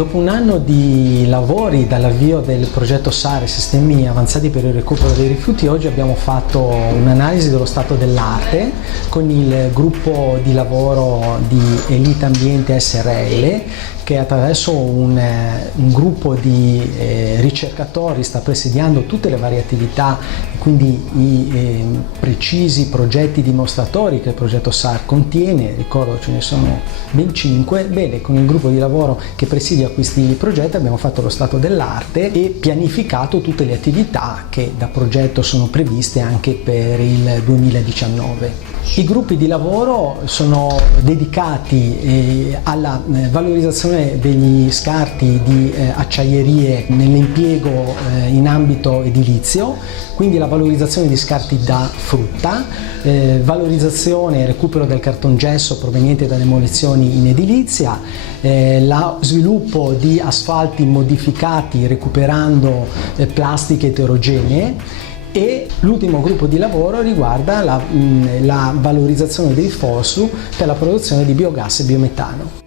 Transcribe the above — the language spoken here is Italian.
Dopo un anno di lavori dall'avvio del progetto SARE, Sistemi Avanzati per il Recupero dei Rifiuti, oggi abbiamo fatto un'analisi dello stato dell'arte con il gruppo di lavoro di Elite Ambiente SRL, che attraverso un gruppo di ricercatori sta presidiando tutte le varie attività, quindi i precisi progetti dimostratori che il progetto SARE contiene. Ricordo ce ne sono ben 5. Bene, con il gruppo di lavoro che presidia questi progetti abbiamo fatto lo stato dell'arte e pianificato tutte le attività che da progetto sono previste anche per il 2019. I gruppi di lavoro sono dedicati alla valorizzazione degli scarti di acciaierie nell'impiego in ambito edilizio, quindi la valorizzazione di scarti da frutta, valorizzazione e recupero del cartongesso proveniente da demolizioni in edilizia, lo sviluppo di asfalti modificati recuperando plastiche eterogenee. E l'ultimo gruppo di lavoro riguarda la valorizzazione del fosforo per la produzione di biogas e biometano.